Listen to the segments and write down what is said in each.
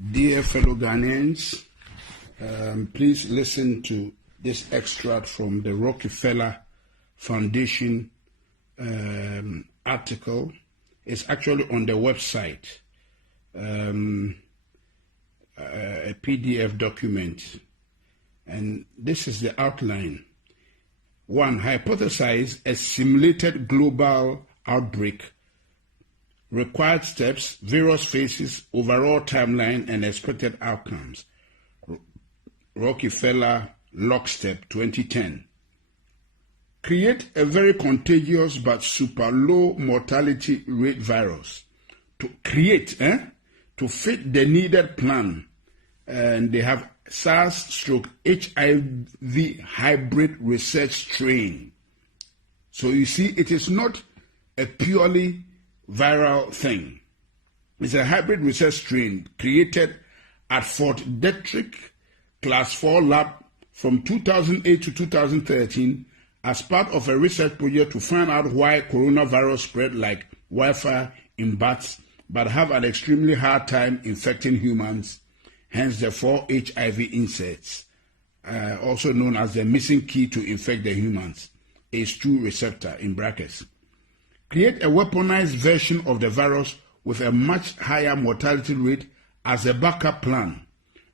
Dear fellow Ghanaians, please listen to this extract from the Rockefeller Foundation article. It's actually on the website, a PDF document. And this is the outline. 1. Hypothesize a simulated global outbreak. Required steps, various phases, overall timeline, and expected outcomes. Rockefeller Lockstep 2010. Create a very contagious but super low mortality rate virus. To fit the needed plan. And they have SARS/HIV hybrid research strain. So you see, it is not a purely viral thing. It's a hybrid research strain created at Fort Detrick Class 4 lab from 2008 to 2013 as part of a research project to find out why coronavirus spread like wildfire in bats but have an extremely hard time infecting humans, hence the 4 HIV insects, also known as the missing key to infect the humans, ACE2 receptor in brackets. Create a weaponized version of the virus with a much higher mortality rate as a backup plan,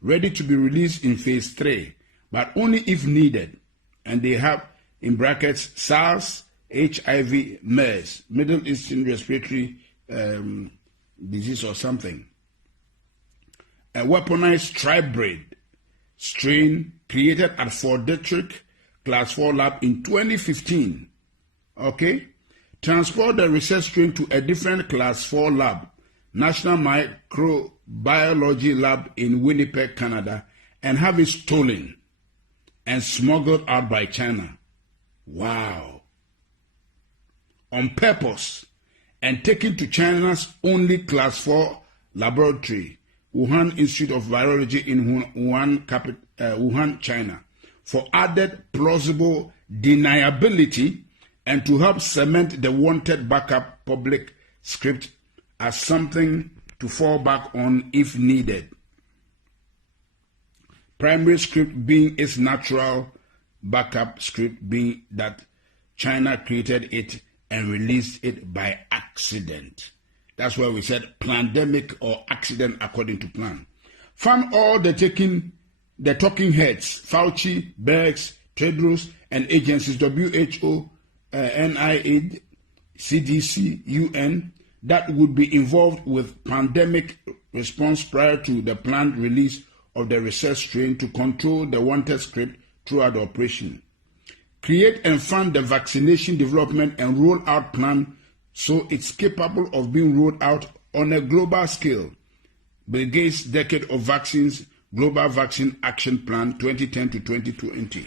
ready to be released in phase 3, but only if needed. And they have, in brackets, SARS, HIV, MERS, Middle Eastern Respiratory Disease or something. A weaponized tribrid strain created at Fort Detrick Class 4 lab in 2015. Okay? Transport the research strain to a different Class 4 lab, National Microbiology Lab in Winnipeg, Canada, and have it stolen and smuggled out by China. Wow. On purpose, and taken to China's only Class 4 laboratory, Wuhan Institute of Virology in Wuhan, China, for added plausible deniability and to help cement the wanted backup public script as something to fall back on if needed. Primary script being its natural backup script being that China created it and released it by accident. That's why we said pandemic or accident according to plan. Fund all the talking heads, Fauci, Birx, Tedros, and agencies, WHO, NIH, CDC, UN, that would be involved with pandemic response prior to the planned release of the research strain to control the wanted script throughout the operation. Create and fund the vaccination development and rollout plan so it's capable of being rolled out on a global scale. Bill Gates' Decade of Vaccines, Global Vaccine Action Plan 2010 to 2020.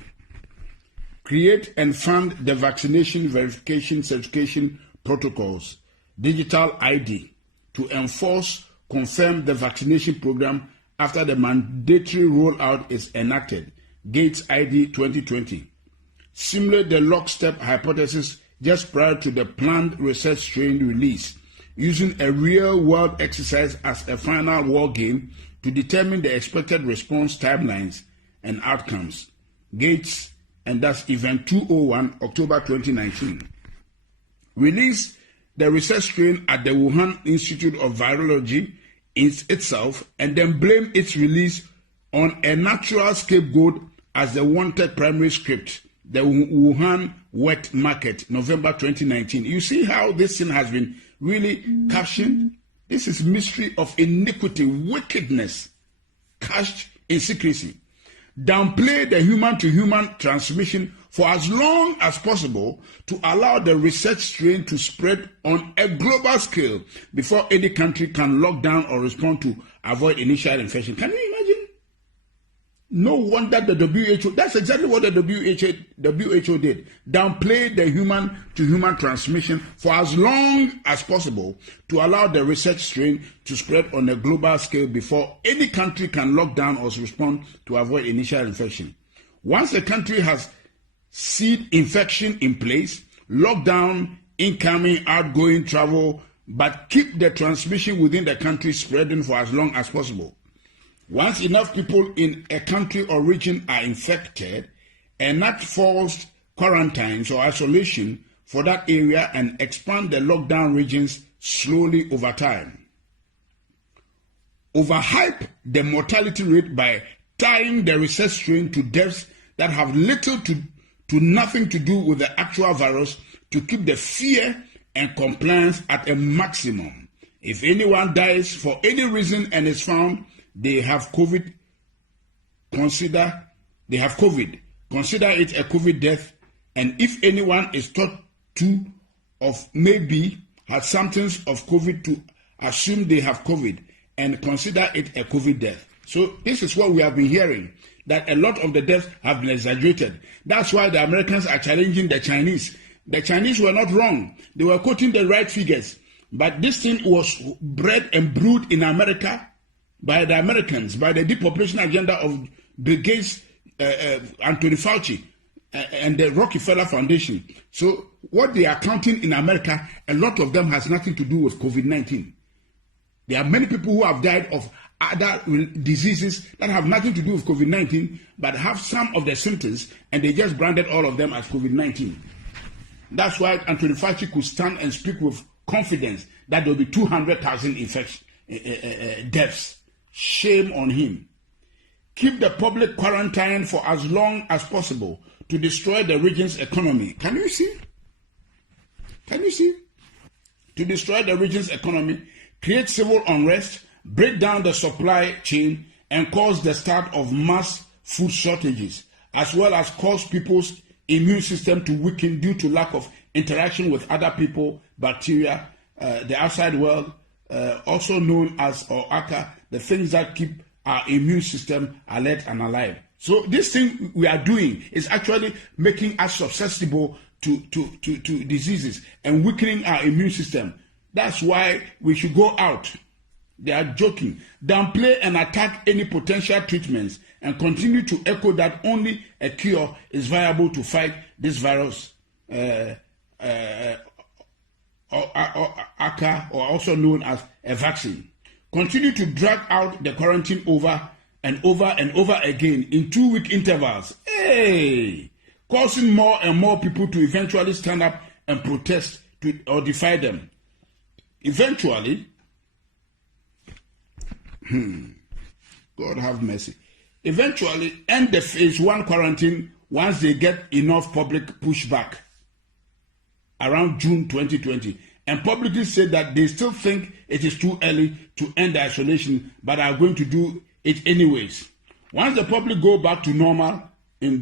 Create and fund the vaccination verification certification protocols, digital ID, to enforce, confirm the vaccination program after the mandatory rollout is enacted, Gates ID 2020. Simulate the lockstep hypothesis just prior to the planned research strain release, using a real-world exercise as a final war game to determine the expected response timelines and outcomes. Gates, and that's Event 201, October 2019. Release the research strain at the Wuhan Institute of Virology itself, and then blame its release on a natural scapegoat as the wanted primary script, the Wuhan wet market, November 2019. You see how this thing has been really captioned? This is mystery of iniquity, wickedness, cached in secrecy. Downplay the human-to-human transmission for as long as possible to allow the research strain to spread on a global scale before any country can lock down or respond to avoid initial infection. Can you imagine? No wonder the WHO, that's exactly what the WHO did. Downplay the human-to-human transmission for as long as possible to allow the research strain to spread on a global scale before any country can lock down or respond to avoid initial infection. Once a country has seed infection in place, lock down incoming, outgoing travel, but keep the transmission within the country spreading for as long as possible. Once enough people in a country or region are infected, enact forced quarantines or isolation for that area and expand the lockdown regions slowly over time. Overhype the mortality rate by tying the research strain to deaths that have little to nothing to do with the actual virus to keep the fear and compliance at a maximum. If anyone dies for any reason and is found they have COVID, consider it a COVID death, and if anyone is thought to of maybe had symptoms of COVID, to assume they have COVID and consider it a COVID death. So this is what we have been hearing, that a lot of the deaths have been exaggerated. That's why the Americans are challenging the Chinese. The Chinese were not wrong. They were quoting the right figures. But this thing was bred and brewed in America by the Americans, by the depopulation agenda of Bill Gates, Anthony Fauci, and the Rockefeller Foundation. So what they are counting in America, a lot of them has nothing to do with COVID-19. There are many people who have died of other diseases that have nothing to do with COVID-19, but have some of the symptoms, and they just branded all of them as COVID-19. That's why Anthony Fauci could stand and speak with confidence that there will be 200,000 deaths. Shame on him. Keep the public quarantine for as long as possible to destroy the region's economy. Can you see? Can you see? To destroy the region's economy, create civil unrest, break down the supply chain, and cause the start of mass food shortages, as well as cause people's immune system to weaken due to lack of interaction with other people, bacteria, the outside world, also known as or aka, the things that keep our immune system alert and alive. So this thing we are doing is actually making us susceptible to diseases and weakening our immune system. That's why we should go out. They are joking. Downplay and attack any potential treatments and continue to echo that only a cure is viable to fight this virus, ACA, or also known as a vaccine. Continue to drag out the quarantine over and over and over again in 2-week intervals. Causing more and more people to eventually stand up and protest or defy them. Eventually, God have mercy. Eventually, end the phase 1 quarantine once they get enough public pushback around June 2020. And publicly said that they still think it is too early to end the isolation, but are going to do it anyways. Once the public go back to normal in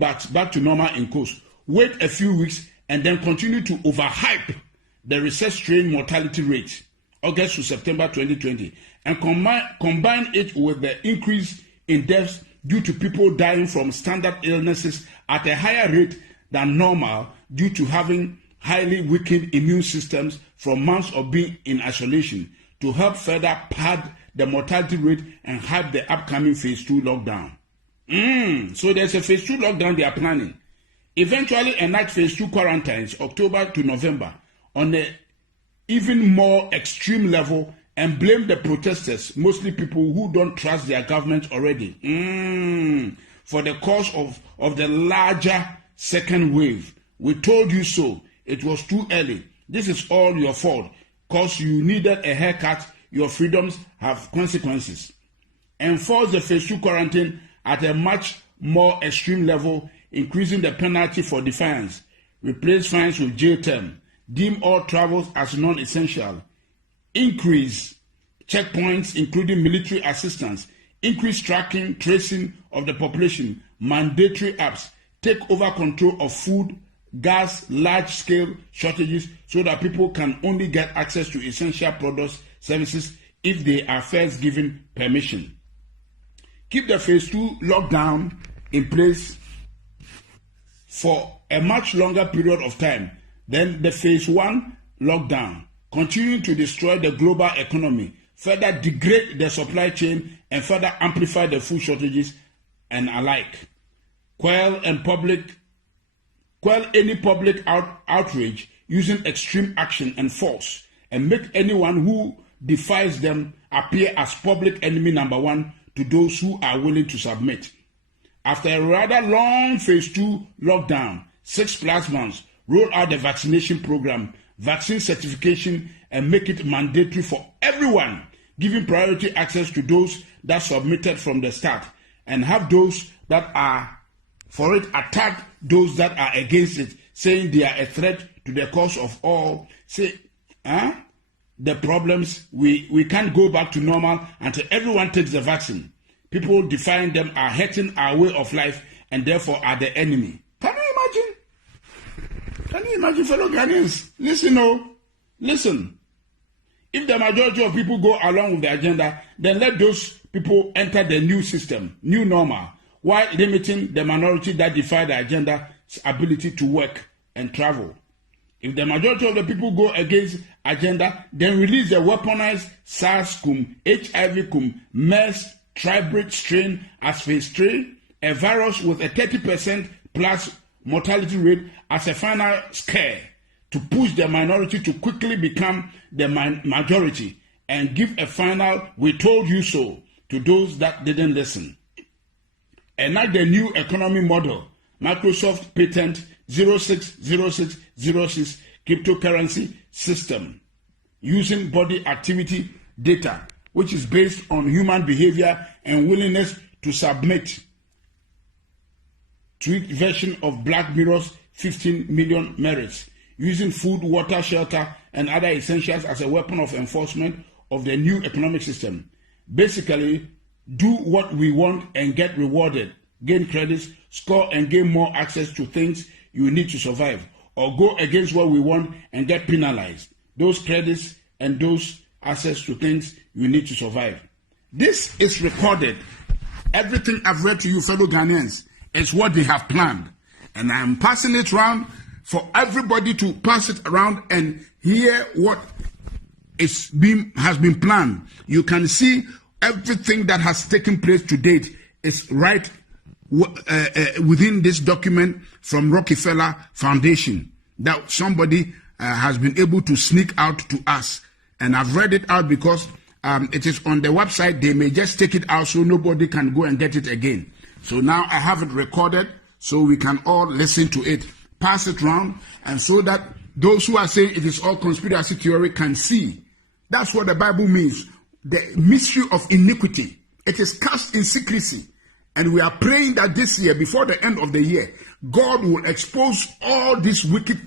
coast, wait a few weeks and then continue to overhype the research strain mortality rate, August to September 2020, and combine it with the increase in deaths due to people dying from standard illnesses at a higher rate than normal due to having highly weakened immune systems from months of being in isolation, to help further pad the mortality rate and hype the upcoming phase 2 lockdown. So there's a phase 2 lockdown they are planning. Eventually enact phase 2 quarantines October to November on an even more extreme level and blame the protesters, mostly people who don't trust their government already, for the cause of the larger second wave. We told you so. It was too early. This is all your fault. Because you needed a haircut, your freedoms have consequences. Enforce the phase 2 quarantine at a much more extreme level, increasing the penalty for defiance. Replace fines with jail term. Deem all travels as non-essential. Increase checkpoints, including military assistance. Increase tracking, tracing of the population. Mandatory apps. Take over control of food, gas, large-scale shortages so that people can only get access to essential products, services, if they are first given permission. Keep the phase 2 lockdown in place for a much longer period of time than the phase 1 lockdown, continuing to destroy the global economy, further degrade the supply chain, and further amplify the food shortages and alike. Quell any public outrage using extreme action and force, and make anyone who defies them appear as public enemy number 1 to those who are willing to submit. After a rather long phase 2 lockdown, 6+ months, roll out the vaccination program, vaccine certification, and make it mandatory for everyone, giving priority access to those that submitted from the start, and have those that are for it attack those that are against it, saying they are a threat to the cause of all. Say, the problems, we can't go back to normal until everyone takes the vaccine. People defying them are hurting our way of life and therefore are the enemy. Can you imagine? Can you imagine, fellow Ghanaians? Listen. If the majority of people go along with the agenda, then let those people enter the new system, new normal, while limiting the minority that defy the agenda's ability to work and travel. If the majority of the people go against agenda, then release the weaponized SARS-CoV, HIV-CoV, MERS, tribrid strain as phase 3, a virus with a 30% plus mortality rate as a final scare to push the minority to quickly become the majority and give a final "we told you so" to those that didn't listen. Enact the new economy model, Microsoft patent 060606 cryptocurrency system, using body activity data, which is based on human behavior and willingness to submit. Tweaked version of Black Mirror's 15 million merits, using food, water, shelter, and other essentials as a weapon of enforcement of the new economic system. Basically, do what we want and get rewarded, gain credits, score and gain more access to things you need to survive, or go against what we want and get penalized. Those credits and those access to things you need to survive. This is recorded. Everything I've read to you, fellow Ghanaians, is what they have planned. And I'm passing it around for everybody to pass it around and hear what has been planned. You can see everything that has taken place to date is right within this document from Rockefeller Foundation that somebody has been able to sneak out to us. And I've read it out because it is on the website. They may just take it out so nobody can go and get it again. So now I have it recorded so we can all listen to it, pass it round, and so that those who are saying it is all conspiracy theory can see. That's what the Bible means. The mystery of iniquity. It is cast in secrecy. And we are praying that this year, before the end of the year, God will expose all these wicked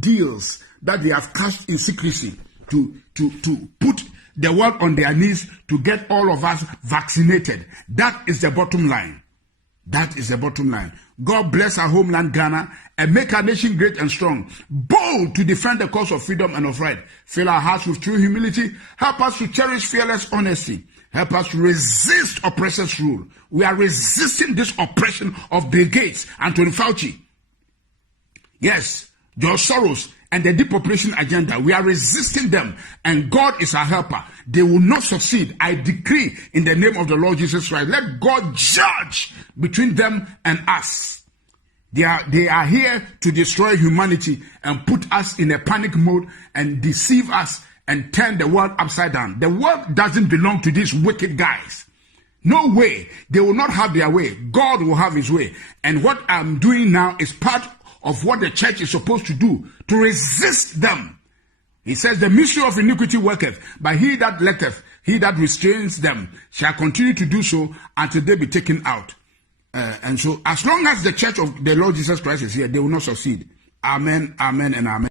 deals that they have cast in secrecy to put the world on their knees to get all of us vaccinated. That is the bottom line. That is the bottom line. God bless our homeland Ghana and make our nation great and strong, bold to defend the cause of freedom and of right. Fill our hearts with true humility. Help us to cherish fearless honesty. Help us to resist oppressors' rule. We are resisting this oppression of Bill Gates, Anthony Fauci. Yes, George Soros and the depopulation agenda. We are resisting them, and God is our helper. They will not succeed. I decree in the name of the Lord Jesus Christ, let God judge between them and us. They are here to destroy humanity and put us in a panic mode and deceive us and turn the world upside down. The world doesn't belong to these wicked guys. No way. They will not have their way. God will have his way. And what I'm doing now is part of what the church is supposed to do, to resist them. He says, the mystery of iniquity worketh, but he that letteth, he that restrains them, shall continue to do so until they be taken out. And so, as long as the church of the Lord Jesus Christ is here, they will not succeed. Amen, amen, and amen.